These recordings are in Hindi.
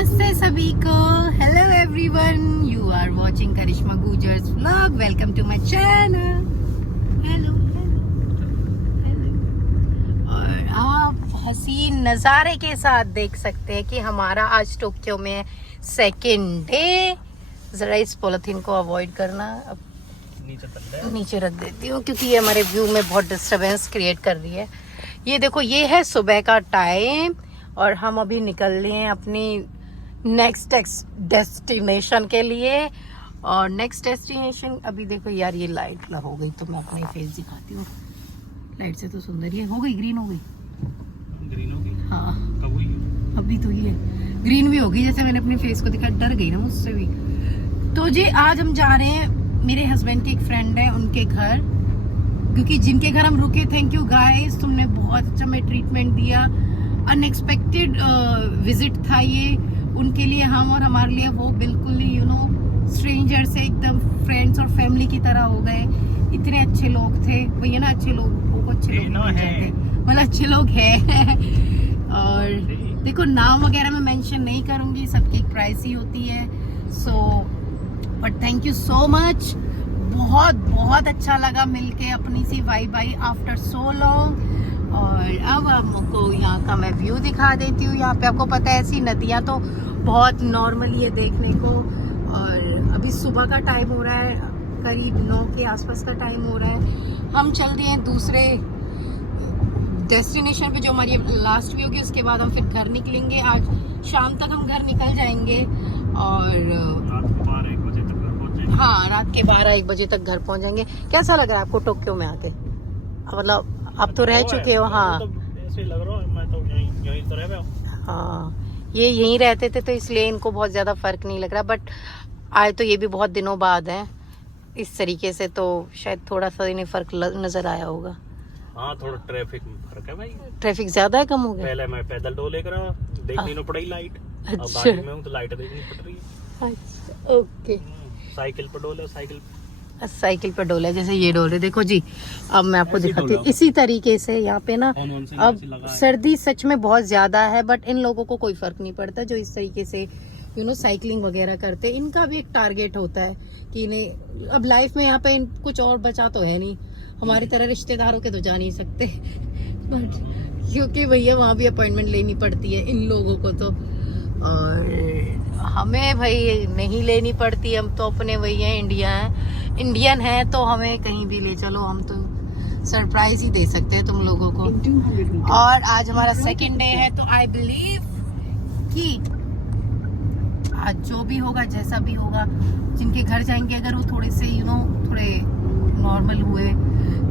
नमस्ते सभी को। Hello everyone, you are watching Karishma Gujjar's vlog. Welcome to my channel. Hello hello. और आप हसीन नज़ारे के साथ देख सकते हैं कि हमारा आज टोक्यो में सेकंड डे। ज़रा इस पॉलिथीन को अवॉइड करना, अब नीचे रख देती हूँ क्योंकि ये हमारे व्यू में बहुत डिस्टरबेंस क्रिएट कर रही है। ये देखो, ये है सुबह का टाइम और हम अभी निकल रहे हैं अपनी नेक्स्ट डेस्टिनेशन के लिए। और नेक्स्ट डेस्टिनेशन अभी देखो यार, ये लाइट हो गई तो मैं अपनी फेस दिखाती हूँ। लाइट से तो सुंदर ही हो गई, ग्रीन हो गई। हाँ, अभी तो ये ग्रीन भी हो गई। जैसे मैंने अपनी फेस को दिखा, डर गई ना मुझसे भी। तो जी आज हम जा रहे हैं, मेरे हस्बैंड की एक फ्रेंड है उनके घर, क्योंकि जिनके घर हम रुके। थैंक यू गाइस, तुमने बहुत अच्छा हमें ट्रीटमेंट दिया। अनएक्सपेक्टेड विजिट था ये उनके लिए, हम और हमारे लिए वो बिल्कुल ही स्ट्रेंजर से एकदम फ्रेंड्स और फैमिली की तरह हो गए। इतने अच्छे लोग थे भैया ना, अच्छे लोग को अच्छे लोग मतलब अच्छे लोग हैं। और देखो, नाम वगैरह मैं मेंशन नहीं करूंगी, सबकी एक प्राइस ही होती है। So but thank you so much, बहुत बहुत अच्छा लगा मिलके, अपनी सी वाइब आई आफ्टर सो लॉन्ग। और अब आपको यहाँ का मैं व्यू दिखा देती हूँ। यहाँ पे आपको पता है ऐसी नदियाँ तो बहुत नॉर्मली है देखने को। और अभी सुबह का टाइम हो रहा है, करीब 9 के आसपास का टाइम हो रहा है। हम चल रहे हैं दूसरे डेस्टिनेशन पे, जो हमारी लास्ट व्यू होगी। उसके बाद हम फिर घर निकलेंगे। आज शाम तक हम घर निकल जाएंगे और हाँ, रात के 12-1 बजे तक घर पहुंच जाएंगे। कैसा लग रहा है आपको टोक्यो में आके? मतलब आप तो रह चुके हो। हाँ, ऐसे लग रहा है, मैं तो यहीं तो रह रहा हूं। हाँ, ये यहीं रहते थे तो इसलिए इनको बहुत ज्यादा फर्क नहीं लग रहा। बट आए तो ये भी बहुत दिनों बाद है इस तरीके से, तो शायद थोड़ा सा इन्हें फर्क नजर आया होगा। हाँ, थोड़ा ट्रैफिक में फर्क है भाई। ट्रैफिक ज्यादा है, कम हो गया? पहले मैं पैदल डोले करा, देखनी ना पड़ी लाइट। अब अच्छा। गाड़ी में हूँ तो लाइट देखनी पड़ रही है। अच्छा, ओके। साइकिल पर डोले, साइकिल पर डोला जैसे ये डोल रहे। देखो जी, अब मैं आपको दिखाती हूँ इसी तरीके से। यहाँ पे ना अब सर्दी सच में बहुत ज्यादा है, बट इन लोगों को कोई फर्क नहीं पड़ता जो इस तरीके से साइकिलिंग वगैरह करते। इनका भी एक टारगेट होता है कि इन्हें अब लाइफ में यहाँ पे कुछ और बचा तो है नहीं, हमारी तरह रिश्तेदारों के तो जा नहीं सकते। बट क्योंकि भैया वहाँ भी अपॉइंटमेंट लेनी पड़ती है इन लोगों को, तो और हमें भाई नहीं लेनी पड़ती। हम तो अपने भैया इंडियन है तो हमें कहीं भी ले चलो, हम तो सरप्राइज ही दे सकते हैं तुम लोगों को। और आज हमारा सेकंड डे है, तो आई बिलीव कि आज जो भी होगा, जैसा भी होगा, जिनके घर जाएंगे अगर वो थोड़े से थोड़े नॉर्मल हुए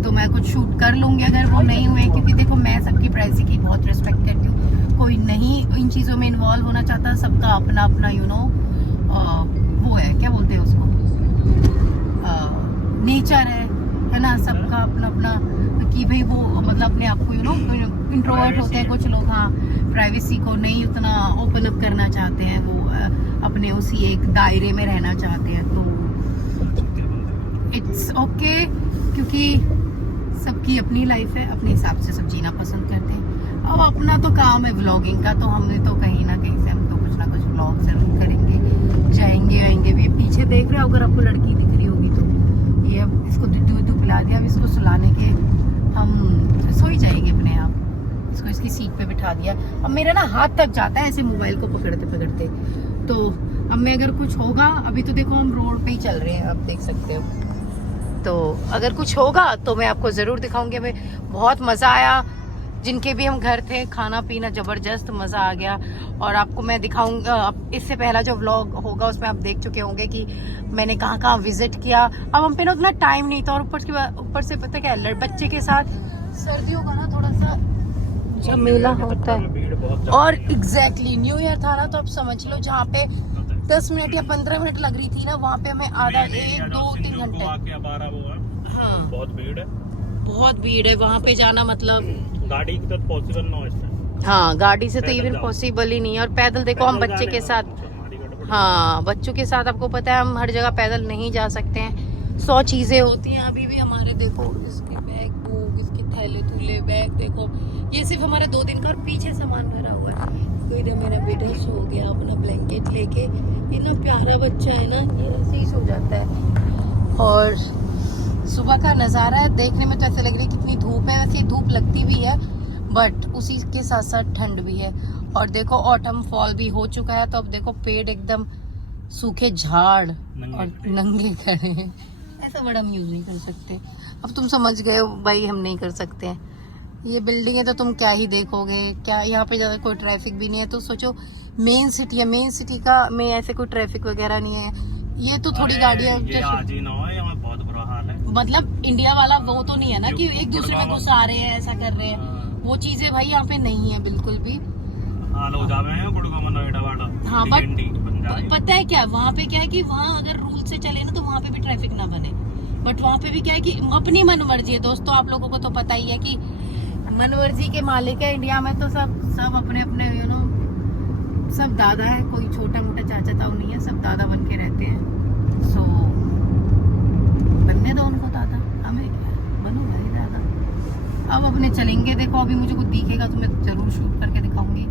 तो मैं कुछ शूट कर लूंगी। अगर वो नहीं हुए, क्योंकि देखो मैं सबकी प्राइवेसी की बहुत रिस्पेक्ट करती हूँ, कोई नहीं इन चीज़ों में इन्वॉल्व होना चाहता। सबका अपना अपना वो है, क्या बोलते हैं उसको, नेचर है ना, सबका अपना अपना। कि भाई वो मतलब अपने आप को इंट्रोवर्ट होते हैं कुछ लोग, हाँ, प्राइवेसी को नहीं उतना ओपन अप करना चाहते हैं, वो अपने उसी एक दायरे में रहना चाहते हैं। तो इट्स ओके, क्योंकि सबकी अपनी लाइफ है, अपने हिसाब से सब जीना पसंद करते हैं। अब अपना तो काम है व्लॉगिंग का, तो हमने तो कहीं ना कहीं से हम तो कुछ ना कुछ व्लॉग जरूर करेंगे, जाएंगे आएंगे भी। पीछे देख रहे हो, अगर आपको लड़की दिख रही होगी तो ये अब इसको दूध पिला दिया। अब इसको सुलाने के हम सो ही जाएंगे अपने आप। इसको इसकी सीट पे बिठा दिया। अब मेरा ना हाथ तक जाता है ऐसे मोबाइल को पकड़ते पकड़ते। तो अब मैं अगर कुछ होगा, अभी तो देखो हम रोड पे ही चल रहे हैं, आप देख सकते हो, तो अगर कुछ होगा तो मैं आपको जरूर दिखाऊंगी। हमें बहुत मजा आया, जिनके भी हम घर थे, खाना पीना जबरदस्त मजा आ गया। और आपको मैं दिखाऊंगा, इससे पहला जो व्लॉग होगा उसमें आप देख चुके होंगे कि मैंने कहाँ कहाँ विजिट किया। अब हम पे ना उतना टाइम नहीं था, और ऊपर से पता क्या है, बच्चे के साथ सर्दियों का ना थोड़ा सा झमेला होता है। और एग्जैक्टली न्यू ईयर था ना, तो आप समझ लो जहाँ पे 10 मिनट या 15 मिनट लग रही थी ना, वहाँ पे हमें आधा 1-2-3 घंटे। हाँ, बहुत भीड़ है वहाँ पे जाना, मतलब गाड़ी तो पॉसिबल ना हो। हाँ, गाड़ी से तो इवन पॉसिबल ही नहीं है। और पैदल देखो, हम बच्चे के साथ, हाँ, बच्चों के साथ आपको पता है हम हर जगह पैदल नहीं जा सकते हैं, 100 चीजें होती हैं। अभी भी हमारे देखो, इसके बैग बुक, इसके थैले थूले बैग देखो, ये सिर्फ हमारे 2 दिन का, और पीछे सामान भरा हुआ है। तो इधर मेरा बेटा सो गया अपना ब्लैंकेट लेके। इतना प्यारा बच्चा है ना, ये ऐसे ही सो जाता है। और सुबह का नज़ारा है, देखने में तो ऐसे लग रही है कितनी धूप है, वैसे धूप लगती भी है बट उसी के साथ साथ ठंड भी है। और देखो ऑटम फॉल भी हो चुका है, तो अब देखो पेड़ एकदम सूखे झाड़ और नंगे खड़े हैं। ऐसा बड़ा हम यूज नहीं कर सकते। अब तुम समझ गए हो भाई, हम नहीं कर सकते हैं। ये बिल्डिंग है तो तुम क्या ही देखोगे, क्या यहाँ पे ज़्यादा कोई ट्रैफिक भी नहीं है। तो सोचो मेन सिटी है, मेन सिटी का में ऐसे कोई ट्रैफिक वगैरह नहीं है। ये तो थोड़ी गाड़ियाँ बहुत बुरा हाल है। मतलब इंडिया वाला वो तो नहीं है ना कि एक दूसरे में घुसा रहे हैं, ऐसा कर रहे हैं। वो चीजें भाई यहाँ पे नहीं है बिल्कुल भी। हाल हो जावे हैं हाँ बट पता है क्या, वहाँ पे क्या है कि वहाँ अगर रूल से चले ना तो वहाँ पे भी ट्रैफिक ना बने। बट वहाँ पे भी क्या है कि अपनी मनमर्जी है दोस्तों, आप लोगों को तो पता ही है कि मनमर्जी के मालिक है। इंडिया में तो सब अपने अपने यू नो सब दादा है, कोई छोटा मोटा चाचा ताऊ नहीं है, सब दादा बन के रहते हैं। सो बनने दो उनको दादा, हमें क्या, बनो भाई दादा। अब अपने चलेंगे। देखो अभी मुझे कुछ दिखेगा तो मैं जरूर शूट करके दिखाऊंगी,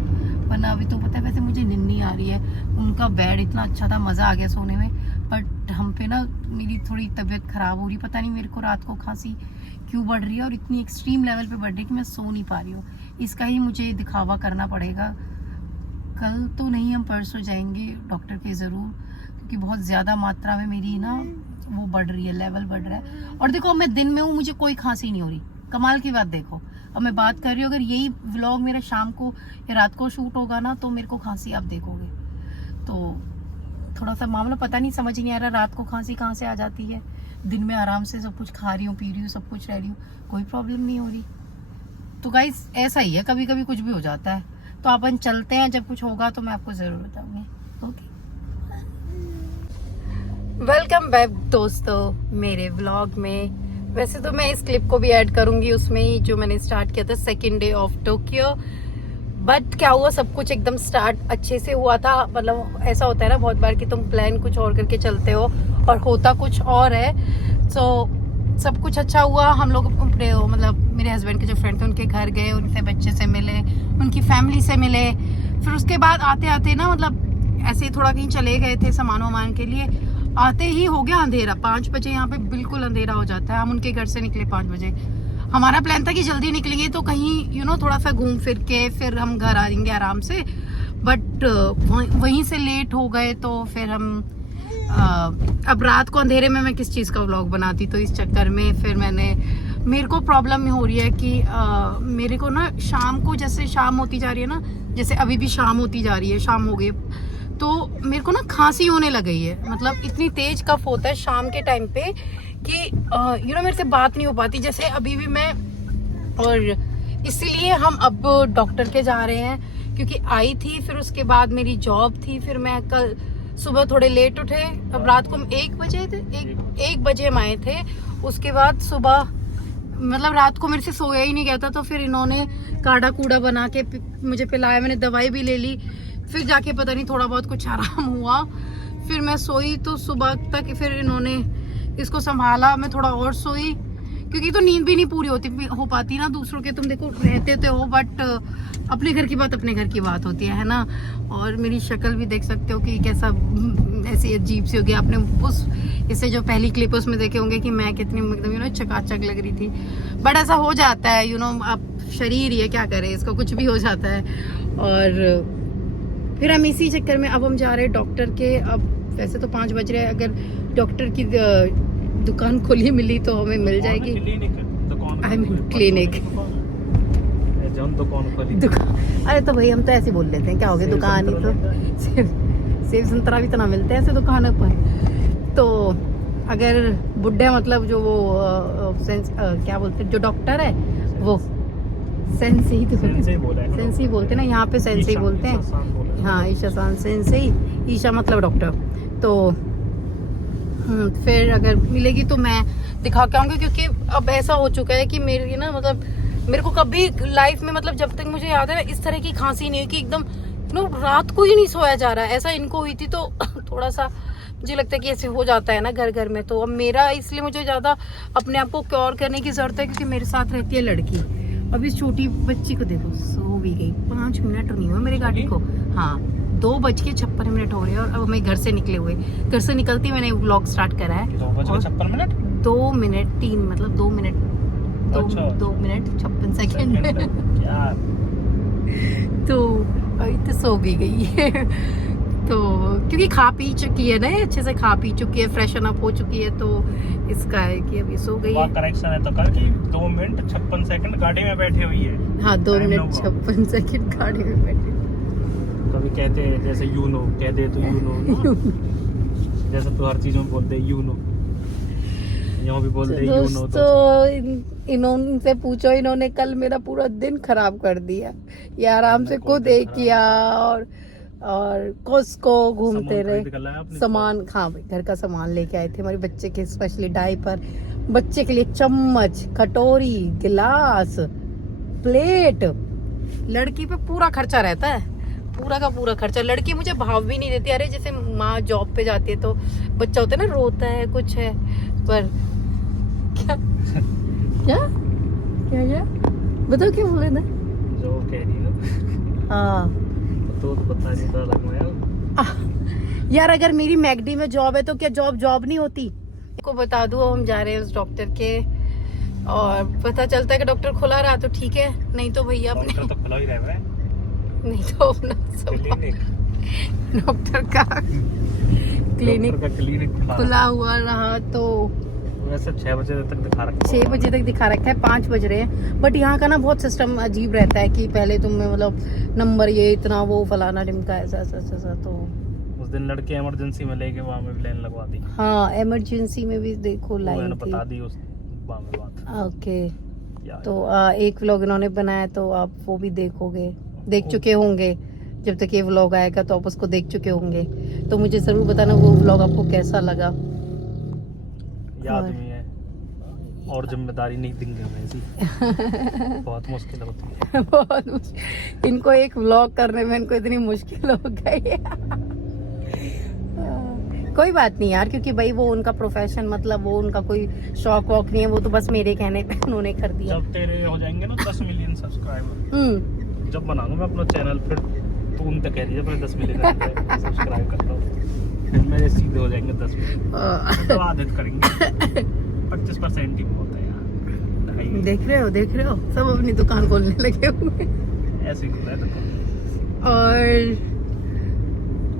वरना अभी तो पता है वैसे मुझे नींद आ रही है। उनका बेड इतना अच्छा था, मज़ा आ गया सोने में। बट हम पे ना मेरी थोड़ी तबीयत ख़राब हो रही, पता नहीं मेरे को रात को खांसी क्यों बढ़ रही है और इतनी एक्सट्रीम लेवल पे बढ़ रही है कि मैं सो नहीं पा रही हूँ। इसका ही मुझे दिखावा करना पड़ेगा। कल तो नहीं, हम परसों जाएंगे डॉक्टर के ज़रूर, क्योंकि बहुत ज़्यादा मात्रा में मेरी ना वो बढ़ रही है, लेवल बढ़ रहा है। और देखो मैं दिन में हूँ, मुझे कोई खांसी नहीं हो रही। कमाल की बात देखो, अब मैं बात कर रही हूँ, अगर यही व्लॉग मेरा शाम को या रात को शूट होगा ना तो मेरे को खांसी आप देखोगे। तो थोड़ा सा मामला पता नहीं, समझ नहीं आ रहा रात को खांसी कहाँ से आ जाती है। दिन में आराम से सब कुछ खा रही हूँ, पी रही हूँ, सब कुछ रह रही हूँ, कोई प्रॉब्लम नहीं हो रही। तो गाइस ऐसा ही है, कभी कभी कुछ भी हो जाता है। तो अपन चलते हैं, जब कुछ होगा तो मैं आपको ज़रूर बताऊंगी। ओके, वेलकम बैक दोस्तों मेरे व्लॉग में। वैसे तो मैं इस क्लिप को भी ऐड करूंगी उसमें ही, जो मैंने स्टार्ट किया था second day of Tokyo. But क्या हुआ, सब कुछ एकदम स्टार्ट अच्छे से हुआ था। मतलब ऐसा होता है ना बहुत बार कि तुम प्लान कुछ और करके चलते हो और होता कुछ और है। तो सब कुछ अच्छा हुआ। हम लोग मतलब मेरे हस्बैंड के जो फ्रेंड थे उनके घर गए, उनसे बच्चे से मिले, उनकी फैमिली से मिले। फिर उसके बाद आते आते ना मतलब ऐसे ही थोड़ा कहीं चले गए थे सामान वामान के लिए, आते ही हो गया अंधेरा। 5 बजे यहाँ पे बिल्कुल अंधेरा हो जाता है। हम उनके घर से निकले 5 बजे। हमारा प्लान था कि जल्दी निकलेंगे तो कहीं थोड़ा सा घूम फिर के फिर हम घर आ जाएंगे आराम से। बट वहीं से लेट हो गए तो फिर हम अब रात को अंधेरे में मैं किस चीज़ का व्लॉग बनाती। तो इस चक्कर में फिर मेरे को प्रॉब्लम हो रही है कि मेरे को ना शाम को, जैसे शाम होती जा रही है ना, जैसे अभी भी शाम होती जा रही है, शाम हो गई तो मेरे को ना खांसी होने लग गई है। मतलब इतनी तेज कफ होता है शाम के टाइम पे कि मेरे से बात नहीं हो पाती, जैसे अभी भी मैं। और इसीलिए हम अब डॉक्टर के जा रहे हैं, क्योंकि आई थी, फिर उसके बाद मेरी जॉब थी, फिर मैं कल सुबह थोड़े लेट उठे। अब रात को 1 बजे थे, एक बजे हम आए थे। उसके बाद सुबह मतलब रात को मेरे से सोया ही नहीं गया था, तो फिर इन्होंने काढ़ा कूड़ा बना के मुझे पिलाया। मैंने दवाई भी ले ली, फिर जाके पता नहीं थोड़ा बहुत कुछ आराम हुआ। फिर मैं सोई तो सुबह तक फिर इन्होंने इसको संभाला, मैं थोड़ा और सोई, क्योंकि तो नींद भी नहीं पूरी हो पाती ना। दूसरों के तुम देखो रहते तो हो, बट अपने घर की बात अपने घर की बात होती है ना। और मेरी शक्ल भी देख सकते हो कि कैसा ऐसी अजीब सी हो गई। आपने इससे जो पहली क्लिप उसमें देखे होंगे कि मैं कितनी एकदम चकाचक लग रही थी। बट ऐसा हो जाता है, आप शरीर ही है, क्या करे, इसको कुछ भी हो जाता है। और फिर हम इसी चक्कर में अब हम जा रहे हैं डॉक्टर के। अब वैसे तो 5 बज रहे हैं, अगर डॉक्टर की दुकान खुली मिली तो हमें मिल जाएगी। आई मीन क्लिनिक, दुकान। अरे तो भाई हम तो ऐसे बोल लेते हैं, क्या हो गया, दुकान ही तो सेब संतरा भी तो ना मिलते हैं ऐसे दुकानों पर। तो अगर बुड्ढे मतलब जो वो क्या बोलते हैं, जो डॉक्टर है वो सेंसी बोलते ना, यहाँ पे सेंसी बोलते हैं। हाँ, ईशा सेंसी, ईशा मतलब डॉक्टर। तो फिर अगर मिलेगी तो मैं दिखा के आऊँगी, क्योंकि अब ऐसा हो चुका है कि मेरी ना मतलब मेरे को कभी लाइफ में, मतलब जब तक मुझे याद है, इस तरह की खांसी नहीं हुई कि एकदम रात को ही नहीं सोया जा रहा है। ऐसा इनको हुई थी तो थोड़ा सा मुझे लगता है कि ऐसे हो जाता है ना घर घर में। तो अब मेरा, इसलिए मुझे ज़्यादा अपने आप को क्योर करने की ज़रूरत है, क्योंकि मेरे साथ रहती है लड़की। अब इस छोटी बच्ची को देखो, सो भी गई, 5 मिनट नहीं हुआ मेरी गाड़ी को। हाँ, 2:56 हो रहे हैं और अब हमें घर से निकले हुए। घर से निकलती मैंने व्लॉग स्टार्ट करा है। 2:56 2 मिनट 3 मतलब 2 मिनट अच्छा। 2 मिनट 56 सेकंड क्या तो अभी तो सो भी गई है तो क्योंकि खा पी चुकी है ना, अच्छे से खा पी चुकी है, फ्रेशन अप हो चुकी है, तो इसका है कि अभी सो गई है। करेक्शन है तो कल की 2 मिनट 56 सेकंड गाड़ी में बैठे हुई है। हाँ 2 Time मिनट no 56 सेकंड गाड़ी में बैठे। कभी कहते हैं जैसे यू नो कह दे तो यू नो जैसे तो हर चीज में बोलते हैं यू नो, यहाँ भी बोलते हैं यू नो। दोस्तों इन्होंने पूछो, इन्होंने कल मेरा पूरा दिन खराब कर दिया। ये आराम से खुद एक किया और कोस्को घूमते रहे। सामान हाँ भाई घर का सामान लेके आए थे हमारे बच्चे के, स्पेशली डायपर, बच्चे के लिए चम्मच, कटोरी, गिलास, प्लेट। लड़की पे पूरा खर्चा रहता है, पूरा का पूरा खर्चा। लड़की मुझे भाव भी नहीं देती। अरे जैसे माँ जॉब पे जाती है तो बच्चा होता है ना, रोता है कुछ है, पर क्या क्या क्या क्या बताओ क्या बोले ना, जो कह रही है हाँ तो पता नहीं था लग में यार अगर मेरी मैगडी में जॉब है तो क्या जॉब नहीं होती? को बता दूं हम जा रहे हैं उस डॉक्टर के, और पता चलता है कि डॉक्टर खुला रहा तो ठीक है, नहीं तो भैया डॉक्टर तो खुला ही रह है, नहीं तो अपना डॉक्टर का क्लिनिक खुला हुआ रहा तो वैसे 6 बजे तक दिखा रखा 6 बजे तक दिखा रखा है, 5 बज रहे हैं। बट यहाँ का ना बहुत सिस्टम अजीब रहता है कि पहले तुम्हें मतलब नंबर ये इतना वो फलाना ढिमका ऐसा ऐसा ऐसा। तो उस दिन लड़के इमरजेंसी में लेके वहाँ में भी लाइन लगवा दी। हाँ इमरजेंसी में भी देखो लाइन थी, बता दी उस वहाँ में बात। ओके तो एक व्लॉग इन्होंने बनाया तो आप वो भी देख चुके होंगे। जब तक ये व्लॉग आएगा तो आप उसको देख चुके होंगे, तो मुझे जरूर बताना वो व्लॉग आपको कैसा लगा। याद में है और जिम्मेदारी नहीं देंगे हमें ऐसी बहुत मुश्किल होती है बहुत मुश्किल। इनको एक व्लॉग करने में इनको इतनी मुश्किल हो गई कोई बात नहीं यार, क्योंकि भाई वो उनका प्रोफेशन, मतलब वो उनका कोई शौक वॉक नहीं है, वो तो बस मेरे कहने पे उन्होंने कर दिया। जब तेरे हो जाएंगे ना 10 मिलियन सब्सक्राइबर, जब बनाऊंगा मैं अपना चैनल, फिर तू उन तक कह रही है मैं 10 मिलियन सब्सक्राइब करता हूँ, फिर मेरे सीधे हो जाएंगे 10 मिलियन, तो आदत करेंगे 25% ही बहुत है यार। देख रहे हो सब अपनी दुकान खोलने लगे हुए ऐसे ही होता है दुकान। और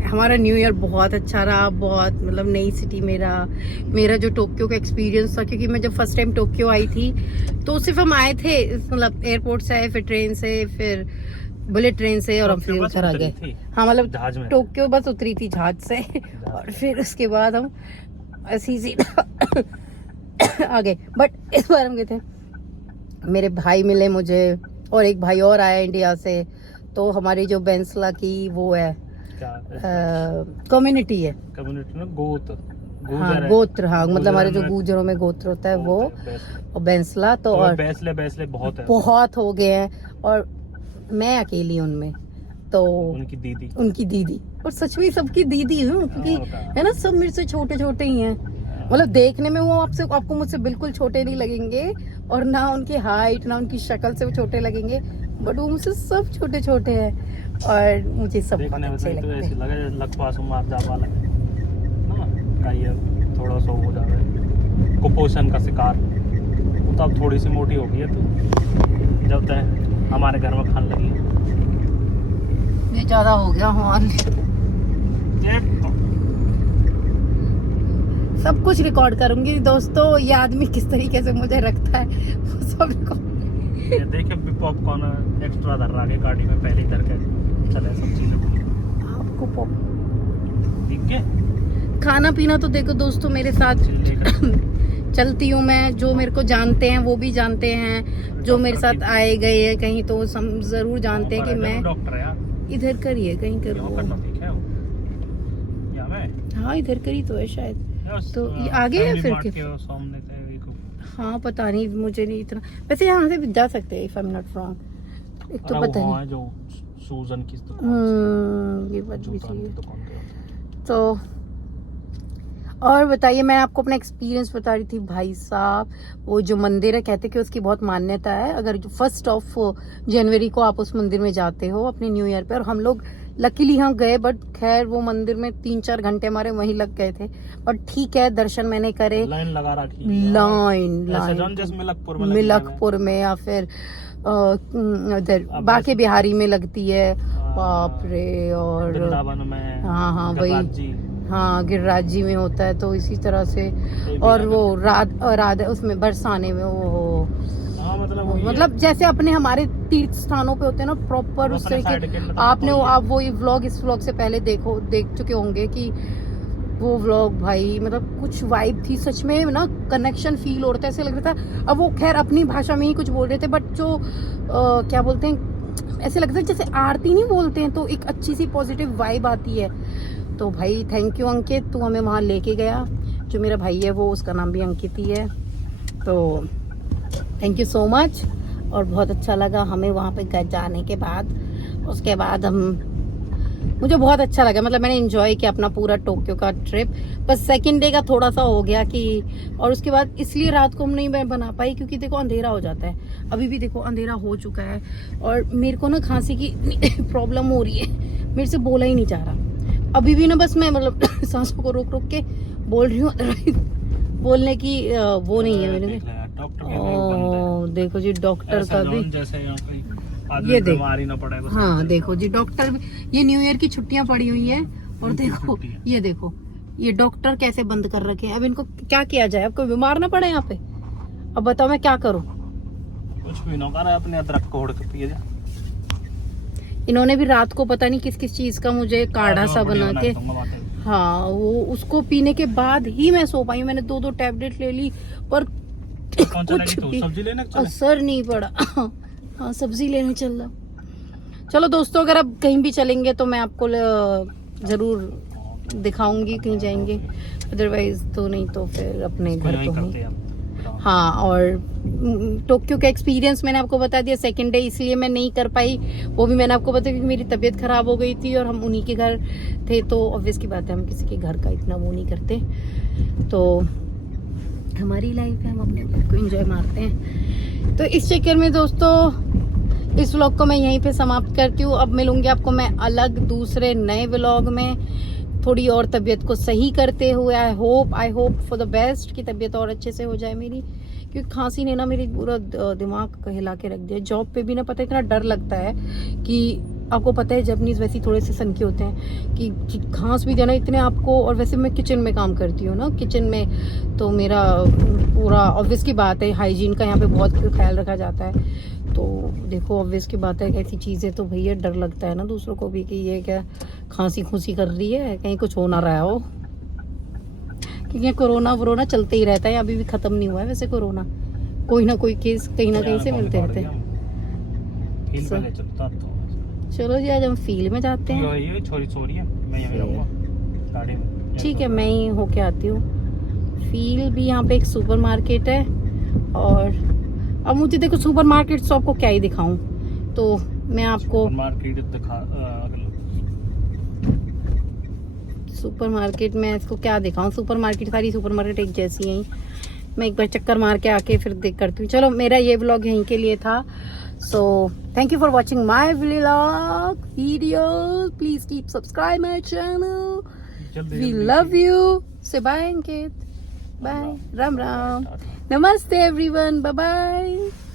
हमारा न्यू ईयर बहुत अच्छा रहा, बहुत मतलब नई सिटी मेरा जो टोक्यो का एक्सपीरियंस था, क्योंकि मैं जब फर्स्ट टाइम टोक्यो आई थी तो सिर्फ हम आए थे, मतलब एयरपोर्ट से आए, फिर ट्रेन से, फिर बुलेट ट्रेन से, और हम फिर उधर आ गए। हाँ मतलब टोक्यो बस उतरी थी जहाज से और फिर उसके बाद हम ऐसी आ गए। बट इस बार हम गए थे, मेरे भाई मिले मुझे और एक भाई और आया इंडिया से, तो हमारी जो बेंसला की वो है कम्युनिटी है, कम्युनिटी में गोत्र, हाँ मतलब हमारे जो गुजरों में गोत्र होता है वो, और बेंसला तो और बेंसले बहुत हो गए हैं, और मैं अकेली उनमें, तो उनकी दीदी और सच में सबकी दीदी हूँ, क्योंकि है ना सब मेरे से छोटे ही हैं, मतलब देखने में वो आपको मुझसे बिल्कुल छोटे नहीं लगेंगे, और ना उनकी हाइट ना उनकी शक्ल से वो छोटे लगेंगे, बट वो मुझसे सब छोटे हैं, और मुझे सब बहुत अच्छे लगते हैं। थोड़ा सा हो जाए कुपोषण का शिकार, वो तो अब थोड़ी सी मोटी हो गई है, तो जब तक हमारे घर में खाने लगी ये ज्यादा हो गया हमारे, सब कुछ रिकॉर्ड करूंगी दोस्तों, ये आदमी किस तरीके से मुझे रखता है वो सब रिकॉर्ड। ये देखिए पॉपकॉर्न एक्स्ट्रा धर रहा है गाड़ी में, पहले ही धर के चले सब चीजें आपको पॉप ठीक है। खाना पीना तो देखो दोस्तों मेरे साथ चलती हूँ मैं, जो मेरे को जानते हैं वो भी जानते हैं, जो मेरे साथ आए गए हैं कहीं तो जरूर जानते हैं कि मैं इधर करी है कहीं कर, हाँ इधर करी तो है शायद, तो ये आगे है फिर हाँ पता नहीं, मुझे नहीं इतना, वैसे यहाँ से भी जा सकते हैं if I am not wrong, एक तो पता नहीं जो सूजन की दुकान, ये बात भी सही है। तो और बताइए, मैं आपको अपना एक्सपीरियंस बता रही थी भाई साहब, वो जो मंदिर है कहते कि उसकी बहुत मान्यता है, अगर जो 1 जनवरी को आप उस मंदिर में जाते हो अपने न्यू ईयर पे, और हम लोग लकीली हम गए, बट खैर वो मंदिर में 3-4 घंटे हमारे वहीं लग गए थे। बट ठीक है, दर्शन मैंने करे। लाइन लगा रखी, लाइन जैसे मिलकपुर में या फिर इधर बाके बिहारी में लगती है, बाप रे। और वृंदावन में, हाँ वही, हाँ गिरिराज जी में होता है, तो इसी तरह से। और वो राधा उसमें बरसाने में वो मतलब जैसे अपने हमारे तीर्थ स्थानों पे होते हैं ना प्रॉपर उस तरीके। आपने आप वो ये व्लॉग इस व्लॉग से पहले देख चुके होंगे कि वो व्लॉग भाई मतलब कुछ वाइब थी सच में ना, कनेक्शन फील हो रहा था, ऐसे लग रहा था। अब वो खैर अपनी भाषा में ही कुछ बोल रहे थे, बट जो क्या बोलते हैं, ऐसे लगता है जैसे आरती नहीं बोलते हैं, तो एक अच्छी सी पॉजिटिव वाइब आती है। तो भाई थैंक यू अंकित, तू हमें वहाँ लेके गया। जो मेरा भाई है वो, उसका नाम भी अंकित ही है, तो थैंक यू सो मच। और बहुत अच्छा लगा हमें वहाँ पे जाने के बाद। उसके बाद मुझे बहुत अच्छा लगा, मतलब मैंने एंजॉय किया अपना पूरा टोक्यो का ट्रिप। बस सेकंड डे का थोड़ा सा हो गया कि, और उसके बाद इसलिए रात को हम नहीं बना पाई क्योंकि देखो अंधेरा हो जाता है। अभी भी देखो अंधेरा हो चुका है, और मेरे को ना खांसी की प्रॉब्लम हो रही है, मेरे से बोला ही नहीं जा रहा अभी भी ना। बस मैं मतलब सांसों को रोक रोक के बोल रही हूँ, बोलने की वो नहीं है मेरे में। देखो जी डॉक्टर का भी ये देखो, हाँ देखो जी डॉक्टर भी, ये न्यू ईयर की छुट्टियां पड़ी हुई है। और देखो ये देखो ये डॉक्टर कैसे बंद कर रखे हैं। अब इनको क्या किया जाए, अब कोई बीमार ना पड़े यहाँ पे। अब बताओ मैं क्या करूँ। कुछ भी ना कर, अपने अदरक को के पिए जा। इन्होंने भी रात को पता नहीं किस किस चीज का मुझे काढ़ा सा बना के, हाँ वो उसको पीने के बाद ही मैं सो पाई। मैंने 2 टैबलेट ले ली, पर कुछ भी असर नहीं पड़ा। हाँ सब्जी लेने चल रहा। चलो दोस्तों, अगर आप कहीं भी चलेंगे तो मैं आपको जरूर दिखाऊंगी कहीं जाएंगे, अदरवाइज तो नहीं तो फिर अपने घर तो ही। हाँ, और टोक्यो का एक्सपीरियंस मैंने आपको बता दिया। सेकंड डे इसलिए मैं नहीं कर पाई, वो भी मैंने आपको बताया क्योंकि मेरी तबीयत खराब हो गई थी और हम उन्हीं के घर थे, तो ऑब्वियस की बात है हम किसी के घर का इतना वो नहीं करते। तो हमारी लाइफ है, हम अपने लाइफ को एंजॉय मारते हैं। तो इस चक्कर में दोस्तों इस व्लॉग को मैं यहीं पे समाप्त करती हूँ। अब मिलूंगी आपको मैं अलग दूसरे नए व्लॉग में, थोड़ी और तबीयत को सही करते हुए। I hope for the best कि तबीयत और अच्छे से हो जाए मेरी, क्योंकि खांसी ने ना मेरी पूरा दिमाग हिला के रख दिया। जॉब पे भी ना पता इतना डर लगता है कि आपको पता है जापानीज वैसे थोड़े से सनके होते हैं कि घास भी देना इतने आपको। और वैसे मैं किचन में काम करती हूँ ना, किचन में तो मेरा पूरा ऑब्वियस की बात है हाइजीन का यहाँ पे बहुत ख्याल रखा जाता है। तो देखो ऑब्वियस की बात है ऐसी चीज़ें तो भैया डर लगता है ना दूसरों को भी कि ये क्या खांसी खुंसी कर रही है, कहीं कुछ हो ना रहा हो, क्योंकि कोरोना चलते ही रहता है। अभी भी खत्म नहीं हुआ है वैसे कोरोना, कोई ना कोई केस कहीं ना कहीं से मिलते रहते हैं। चलो जी आज हम फील्ड में जाते हैं। ठीक है, मैं ही होके आती हूँ। फील्ड भी यहाँ पे एक सुपरमार्केट है, और अब मुझे देखो सुपरमार्केट तो आपको क्या ही दिखाऊं, तो मैं आपको सुपरमार्केट में इसको क्या दिखाऊं। सुपरमार्केट सारी सुपरमार्केट एक जैसी है। मैं एक बार चक्कर मार के आके फिर देख करती हूँ। चलो मेरा ये व्लॉग यहीं के लिए था। So thank you for watching my vlog videos. Please keep subscribe my channel. We love you. Say bye Ankit. Bye. Ram Ram. Namaste everyone. Bye bye.